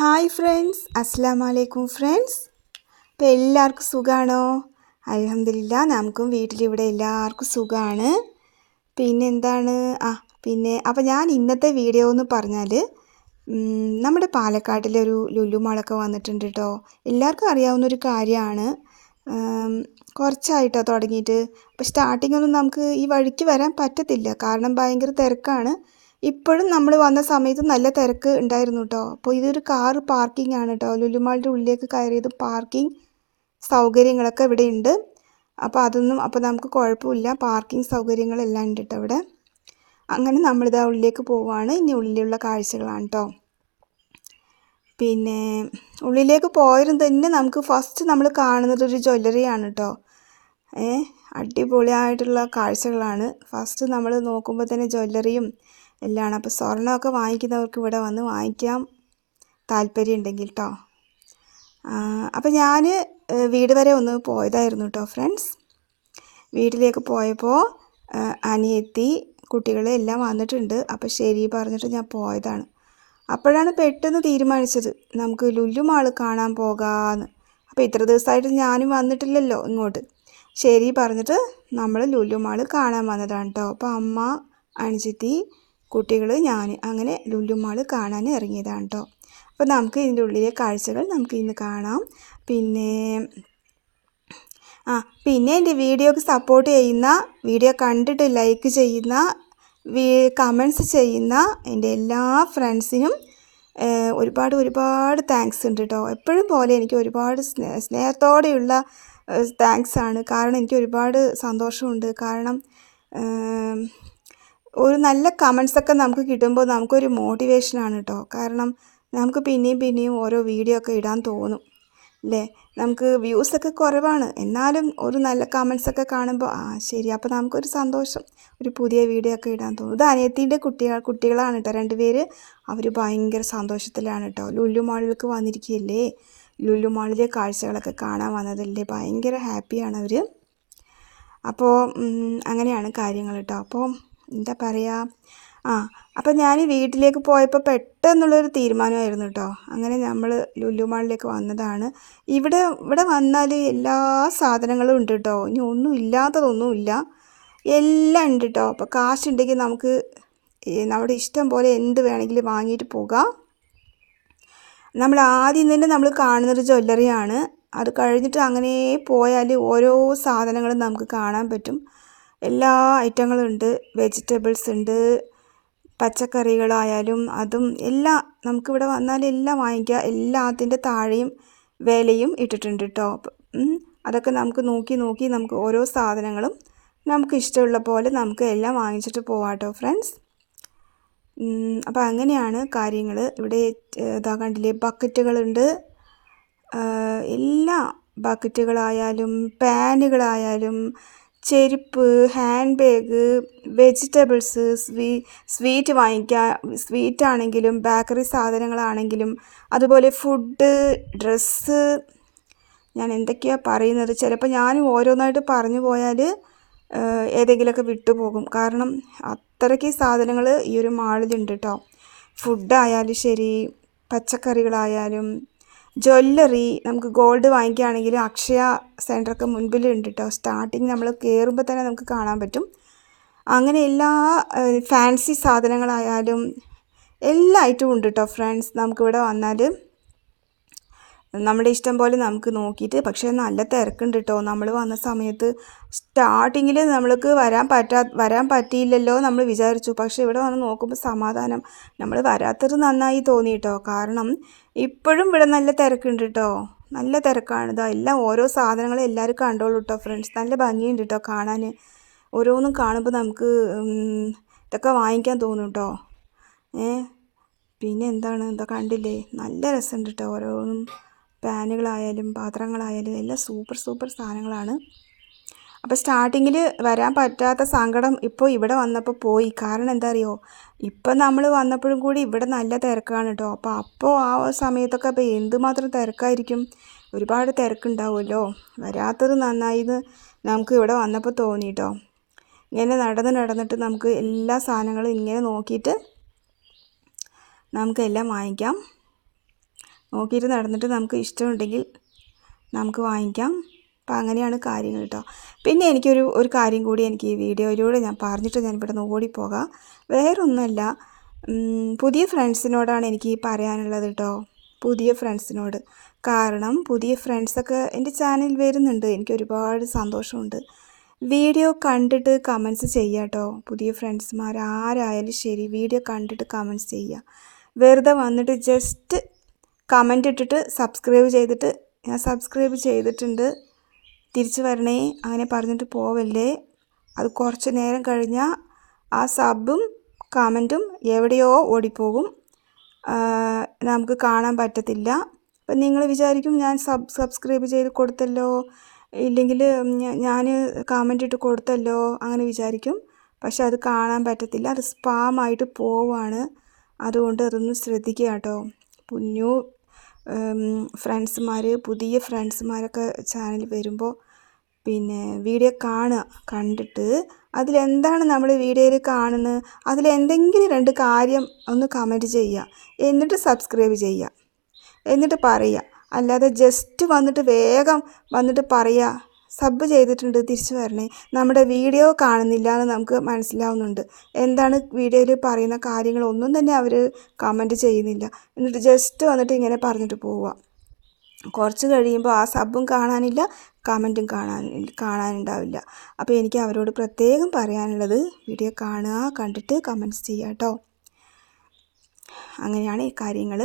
Hi friends, അസ്സലാമു അലൈക്കും friends. അപ്പോൾ എല്ലാവർക്കും സുഖമാണോ? അൽഹംദുലില്ലാ, നമുക്കും വീട്ടിലിവിടെ എല്ലാവർക്കും സുഖമാണ്. എന്താണ് അപ്പോൾ ഞാൻ ഇന്നത്തെ വീഡിയോ എന്ന് പറഞ്ഞാൽ നമ്മുടെ പാലക്കാട്ടിലൊരു ലുലു മാളൊക്കെ വന്നിട്ടുണ്ട് കേട്ടോ. എല്ലാവർക്കും അറിയാവുന്നൊരു കാര്യമാണ്. കുറച്ചായിട്ടോ തുടങ്ങിയിട്ട്. അപ്പോൾ സ്റ്റാർട്ടിങ്ങൊന്നും നമുക്ക് ഈ വഴിക്ക് വരാൻ പറ്റത്തില്ല, കാരണം ഭയങ്കര തിരക്കാണ്. ഇപ്പോഴും നമ്മൾ വന്ന സമയത്ത് നല്ല തിരക്ക് ഉണ്ടായിരുന്നു കേട്ടോ. അപ്പോൾ ഇതൊരു കാറ് പാർക്കിംഗ് ആണ് കേട്ടോ. ലുലു മാളിൻ്റെ ഉള്ളിലേക്ക് കയറിയത് പാർക്കിംഗ് സൗകര്യങ്ങളൊക്കെ ഇവിടെ ഉണ്ട്. അപ്പോൾ നമുക്ക് കുഴപ്പമില്ല, പാർക്കിംഗ് സൗകര്യങ്ങളെല്ലാം ഉണ്ട് കേട്ടോ ഇവിടെ. അങ്ങനെ നമ്മളിതാ ഉള്ളിലേക്ക് പോവുകയാണ്. ഇനി ഉള്ളിലുള്ള കാഴ്ചകളാണ് കേട്ടോ. ഉള്ളിലേക്ക് പോയതും തന്നെ നമുക്ക് ഫസ്റ്റ് നമ്മൾ കാണുന്നത് ഒരു ജ്വല്ലറിയാണ് കേട്ടോ. അടിപൊളിയായിട്ടുള്ള കാഴ്ചകളാണ്. ഫസ്റ്റ് നമ്മൾ നോക്കുമ്പോൾ തന്നെ ജ്വല്ലറിയും എല്ലാം. അപ്പോൾ സ്വർണ്ണമൊക്കെ വാങ്ങിക്കുന്നവർക്ക് ഇവിടെ വന്ന് വാങ്ങിക്കാം, താല്പര്യം ഉണ്ടെങ്കിൽ കേട്ടോ. അപ്പോൾ ഞാൻ വീട് വരെ ഒന്ന് പോയതായിരുന്നു കേട്ടോ ഫ്രണ്ട്സ്. വീട്ടിലേക്ക് പോയപ്പോൾ അനിയത്തി കുട്ടികൾ എല്ലാം വന്നിട്ടുണ്ട്. അപ്പോൾ ശരി പറഞ്ഞിട്ട് ഞാൻ പോയതാണ്. അപ്പോഴാണ് പെട്ടെന്ന് തീരുമാനിച്ചത് നമുക്ക് ലുലു മാൾ കാണാൻ പോകാമെന്ന്. അപ്പോൾ ഇത്ര ദിവസമായിട്ട് ഞാനും വന്നിട്ടില്ലല്ലോ ഇങ്ങോട്ട്. ശരി പറഞ്ഞിട്ട് നമ്മൾ ലുലു മാൾ കാണാൻ വന്നതാണ് കേട്ടോ. അപ്പോൾ അമ്മ, അനുജത്തി, കുട്ടികൾ, ഞാൻ അങ്ങനെ ലുലു മാൾ കാണാൻ ഇറങ്ങിയതാണ് കേട്ടോ. അപ്പോൾ നമുക്ക് ഇതിൻ്റെ ഉള്ളിലെ കാഴ്ചകൾ നമുക്ക് ഇന്ന് കാണാം. പിന്നെ എൻ്റെ വീഡിയോക്ക് സപ്പോർട്ട് ചെയ്യുന്ന, വീഡിയോ കണ്ടിട്ട് ലൈക്ക് ചെയ്യുന്ന, കമൻറ്റ്സ് ചെയ്യുന്ന എൻ്റെ എല്ലാ ഫ്രണ്ട്സിനും ഒരുപാട് താങ്ക്സ് ഉണ്ട് കേട്ടോ. എപ്പോഴും പോലെ എനിക്ക് ഒരുപാട് സ്നേഹത്തോടെയുള്ള താങ്ക്സ് ആണ്. കാരണം എനിക്ക് ഒരുപാട് സന്തോഷമുണ്ട്. കാരണം ഒരു നല്ല കമൻറ്റ്സൊക്കെ നമുക്ക് കിട്ടുമ്പോൾ നമുക്കൊരു മോട്ടിവേഷനാണ് കേട്ടോ. കാരണം നമുക്ക് പിന്നെയും ഓരോ വീഡിയോ ഒക്കെ ഇടാൻ തോന്നും അല്ലേ. നമുക്ക് വ്യൂസൊക്കെ കുറവാണ്, എന്നാലും ഒരു നല്ല കമൻറ്റ്സൊക്കെ കാണുമ്പോൾ ശരി, അപ്പോൾ നമുക്കൊരു സന്തോഷം, ഒരു പുതിയ വീഡിയോ ഒക്കെ ഇടാൻ തോന്നും. ഇത് അനിയത്തിൻ്റെ കുട്ടികളാണ് കേട്ടോ, 2 പേര്. അവർ ഭയങ്കര സന്തോഷത്തിലാണ് കേട്ടോ. ലുലു മാളിലേക്ക് വന്നിരിക്കുകയല്ലേ, ലുലു മാളിലെ കാഴ്ചകളൊക്കെ കാണാൻ വന്നതല്ലേ, ഭയങ്കര ഹാപ്പിയാണ് അവർ. അപ്പോൾ അങ്ങനെയാണ് കാര്യങ്ങൾ കേട്ടോ. അപ്പോൾ എന്താ പറയുക, അപ്പോൾ ഞാൻ വീട്ടിലേക്ക് പോയപ്പോൾ പെട്ടെന്നുള്ളൊരു തീരുമാനമായിരുന്നു കേട്ടോ. അങ്ങനെ നമ്മൾ ലുലു മാളിലേക്ക് വന്നതാണ്. ഇവിടെ വന്നാൽ എല്ലാ സാധനങ്ങളും ഉണ്ട് കേട്ടോ. ഇനി ഒന്നും ഇല്ലാത്തതൊന്നുമില്ല, എല്ലാം ഉണ്ട് കേട്ടോ. അപ്പോൾ കാശുണ്ടെങ്കിൽ നമുക്ക് നമ്മുടെ ഇഷ്ടം പോലെ എന്ത് വേണമെങ്കിലും വാങ്ങിയിട്ട് പോകാം. നമ്മൾ ആദ്യം തന്നെ നമ്മൾ കാണുന്നൊരു ജ്വല്ലറിയാണ്. അത് കഴിഞ്ഞിട്ട് അങ്ങനെ പോയാൽ ഓരോ സാധനങ്ങളും നമുക്ക് കാണാൻ പറ്റും. എല്ലാ ഐറ്റങ്ങളും ഉണ്ട്. വെജിറ്റബിൾസ് ഉണ്ട്, പച്ചക്കറികളായാലും അതും എല്ലാം നമുക്കിവിടെ വന്നാൽ എല്ലാം വാങ്ങിക്കാം. എല്ലാത്തിൻ്റെ താഴെയും വിലയും ഇട്ടിട്ടുണ്ട് കേട്ടോ. അതൊക്കെ നമുക്ക് നോക്കി നമുക്ക് ഓരോ സാധനങ്ങളും നമുക്ക് ഇഷ്ടമുള്ള പോലെ നമുക്ക് എല്ലാം വാങ്ങിച്ചിട്ട് പോവാം കേട്ടോ ഫ്രണ്ട്സ്. അപ്പോൾ അങ്ങനെയാണ് കാര്യങ്ങൾ. ഇവിടെ ഇതാ കണ്ടില്ലേ, ബക്കറ്റുകളുണ്ട്. എല്ലാ ബക്കറ്റുകളായാലും പാനുകളായാലും ചെരുപ്പ്, ഹാൻഡ് ബാഗ്, വെജിറ്റബിൾസ്, സ്വീറ്റ് വാങ്ങിക്കാം. സ്വീറ്റാണെങ്കിലും ബേക്കറി സാധനങ്ങളാണെങ്കിലും അതുപോലെ ഫുഡ്, ഡ്രസ്സ്, ഞാൻ എന്തൊക്കെയാണ് പറയുന്നത്, ചിലപ്പോൾ ഞാൻ ഓരോന്നായിട്ട് പറഞ്ഞു പോയാൽ ഏതെങ്കിലുമൊക്കെ വിട്ടുപോകും. കാരണം അത്രയ്ക്ക് സാധനങ്ങൾ ഈ ഒരു മാളിലുണ്ട് കേട്ടോ. ഫുഡായാലും ശരി, പച്ചക്കറികളായാലും, ജ്വല്ലറി, നമുക്ക് ഗോൾഡ് വാങ്ങിക്കുകയാണെങ്കിൽ അക്ഷയ സെൻറ്ററൊക്കെ മുൻപിലുണ്ട് കേട്ടോ. സ്റ്റാർട്ടിങ് നമ്മൾ കയറുമ്പോൾ തന്നെ നമുക്ക് കാണാൻ പറ്റും. അങ്ങനെ എല്ലാ ഫാൻസി സാധനങ്ങളായാലും എല്ലാ ഐറ്റവും ഉണ്ട് കേട്ടോ ഫ്രണ്ട്സ്. നമുക്കിവിടെ വന്നാൽ നമ്മുടെ ഇഷ്ടം പോലെ നമുക്ക് നോക്കിയിട്ട്, പക്ഷേ നല്ല തിരക്കുണ്ട് കേട്ടോ. നമ്മൾ വന്ന സമയത്ത് സ്റ്റാർട്ടിങ്ങിൽ നമ്മൾക്ക് വരാൻ പറ്റിയില്ലല്ലോ നമ്മൾ വിചാരിച്ചു. പക്ഷേ ഇവിടെ വന്ന് നോക്കുമ്പോൾ സമാധാനം, നമ്മൾ വരാത്തത് നന്നായി തോന്നി കേട്ടോ. കാരണം ഇപ്പോഴും ഇവിടെ നല്ല തിരക്കുണ്ട് കേട്ടോ, നല്ല തിരക്കാണ്. ഇതാ എല്ലാം ഓരോ സാധനങ്ങളും എല്ലാവരും കണ്ടോളൂ കേട്ടോ ഫ്രണ്ട്സ്. നല്ല ഭംഗിയുണ്ട് കേട്ടോ കാണാൻ. ഓരോന്നും കാണുമ്പോൾ നമുക്ക് ഇതൊക്കെ വാങ്ങിക്കാൻ തോന്നും കേട്ടോ. എന്താണ്, എന്താ കണ്ടില്ലേ, നല്ല രസമുണ്ട് കേട്ടോ. ഓരോന്നും പാനുകളായാലും പാത്രങ്ങളായാലും എല്ലാം സൂപ്പർ സാധനങ്ങളാണ്. അപ്പോൾ സ്റ്റാർട്ടിങ്ങിൽ വരാൻ പറ്റാത്ത സങ്കടം ഇപ്പോൾ ഇവിടെ വന്നപ്പോൾ പോയി. കാരണം എന്താ അറിയോ, ഇപ്പം നമ്മൾ വന്നപ്പോഴും കൂടി ഇവിടെ നല്ല തിരക്കാണ് കേട്ടോ. അപ്പോൾ ആ സമയത്തൊക്കെ അപ്പോൾ എന്തുമാത്രം തിരക്കായിരിക്കും, ഒരുപാട് തിരക്കുണ്ടാവുമല്ലോ. വരാത്തത് നന്നായിന്ന് നമുക്ക് ഇവിടെ വന്നപ്പോൾ തോന്നി കേട്ടോ. ഇങ്ങനെ നടന്നിട്ട് നമുക്ക് എല്ലാ സാധനങ്ങളും ഇങ്ങനെ നോക്കിയിട്ട് നമുക്കെല്ലാം വാങ്ങിക്കാം. നോക്കിയിട്ട് നടന്നിട്ട് നമുക്ക് ഇഷ്ടമുണ്ടെങ്കിൽ നമുക്ക് വാങ്ങിക്കാം. അപ്പം അങ്ങനെയാണ് കാര്യങ്ങൾ കേട്ടോ. പിന്നെ ഒരു കാര്യം കൂടി എനിക്ക് ഈ വീഡിയോയിലൂടെ ഞാൻ പറഞ്ഞിട്ട് ഞാൻ ഇവിടെ നിന്ന് ഓടിപ്പോകാം. വേറൊന്നുമല്ല, പുതിയ ഫ്രണ്ട്സിനോടാണ് എനിക്ക് പറയാനുള്ളത് കേട്ടോ. പുതിയ ഫ്രണ്ട്സിനോട്. കാരണം പുതിയ ഫ്രണ്ട്സൊക്കെ എൻ്റെ ചാനലിൽ വരുന്നുണ്ട്. എനിക്ക് ഒരുപാട് സന്തോഷമുണ്ട്. വീഡിയോ കണ്ടിട്ട് കമൻറ്റ്സ് ചെയ്യുക കേട്ടോ. പുതിയ ഫ്രണ്ട്സ്മാർ ആരായാലും ശരി, വീഡിയോ കണ്ടിട്ട് കമൻറ്റ്സ് ചെയ്യുക. വെറുതെ വന്നിട്ട് ജസ്റ്റ് കമൻ്റ് ഇട്ടിട്ട് സബ്സ്ക്രൈബ് ചെയ്തിട്ട് ഞാൻ സബ്സ്ക്രൈബ് ചെയ്തിട്ടുണ്ട് തിരിച്ചു വരണേ അങ്ങനെ പറഞ്ഞിട്ട് പോവല്ലേ. അത് കുറച്ച് നേരം കഴിഞ്ഞാൽ ആ സബും കമൻറ്റും എവിടെയോ ഓടിപ്പോകും, നമുക്ക് കാണാൻ പറ്റത്തില്ല. അപ്പം നിങ്ങൾ വിചാരിക്കും ഞാൻ സബ്സ്ക്രൈബ് ചെയ്ത് കൊടുത്തല്ലോ, ഇല്ലെങ്കിൽ ഞാൻ കമൻ്റ് ഇട്ട് കൊടുത്തല്ലോ, അങ്ങനെ വിചാരിക്കും. പക്ഷെ അത് കാണാൻ പറ്റത്തില്ല, അത് സ്പാമായിട്ട് പോവാണ്. അതുകൊണ്ട് അതൊന്ന് ശ്രദ്ധിക്കുക കേട്ടോ. പുതിയ ഫ്രണ്ട്സുമാരൊക്കെ ചാനൽ വരുമ്പോൾ പിന്നെ വീഡിയോ കാണുക. കണ്ടിട്ട് അതിലെന്താണ് നമ്മൾ വീഡിയോയിൽ കാണുന്നത്, അതിലെന്തെങ്കിലും 2 കാര്യം ഒന്ന് കമൻറ്റ് ചെയ്യുക. എന്നിട്ട് സബ്സ്ക്രൈബ് ചെയ്യുക. എന്നിട്ട് പറയുക. അല്ലാതെ ജസ്റ്റ് വന്നിട്ട് വേഗം വന്നിട്ട് പറയുക സബ് ചെയ്തിട്ടുണ്ട് തിരിച്ചു വരണേ, നമ്മുടെ വീഡിയോ കാണുന്നില്ല എന്ന് നമുക്ക് മനസ്സിലാവുന്നുണ്ട്. എന്താണ് വീഡിയോയിൽ പറയുന്ന കാര്യങ്ങളൊന്നും തന്നെ അവർ കമൻറ്റ് ചെയ്യുന്നില്ല. എന്നിട്ട് ജസ്റ്റ് വന്നിട്ട് ഇങ്ങനെ പറഞ്ഞിട്ട് പോവുക. കുറച്ച് കഴിയുമ്പോൾ ആ സബും കാണാനില്ല, കമൻറ്റും കാണാനുണ്ടാവില്ല. അപ്പോൾ എനിക്ക് അവരോട് പ്രത്യേകം പറയാനുള്ളത് വീഡിയോ കാണുക, കണ്ടിട്ട് കമൻറ്റ്സ് ചെയ്യുക കേട്ടോ. അങ്ങനെയാണ് ഈ കാര്യങ്ങൾ.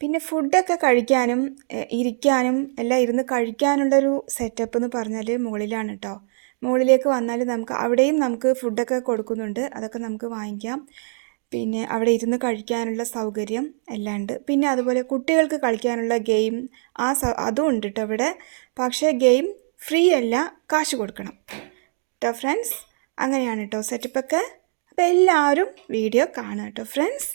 പിന്നെ ഫുഡൊക്കെ കഴിക്കാനും ഇരിക്കാനും എല്ലാം ഇരുന്ന് കഴിക്കാനുള്ളൊരു സെറ്റപ്പ് എന്ന് പറഞ്ഞാൽ മുകളിലാണ് കേട്ടോ. മുകളിലേക്ക് വന്നാൽ അവിടെയും നമുക്ക് ഫുഡൊക്കെ കൊടുക്കുന്നുണ്ട്, അതൊക്കെ നമുക്ക് വാങ്ങിക്കാം. പിന്നെ അവിടെ ഇരുന്ന് കഴിക്കാനുള്ള സൗകര്യം എല്ലാം ഉണ്ട്. പിന്നെ അതുപോലെ കുട്ടികൾക്ക് കളിക്കാനുള്ള ഗെയിം അതും ഉണ്ട് കേട്ടോ ഇവിടെ. പക്ഷേ ഗെയിം ഫ്രീ അല്ല, കാശ് കൊടുക്കണം കേട്ടോ ഫ്രണ്ട്സ്. അങ്ങനെയാണ് കേട്ടോ സെറ്റപ്പൊക്കെ. അപ്പോൾ എല്ലാവരും വീഡിയോ കാണുക കേട്ടോ ഫ്രണ്ട്സ്.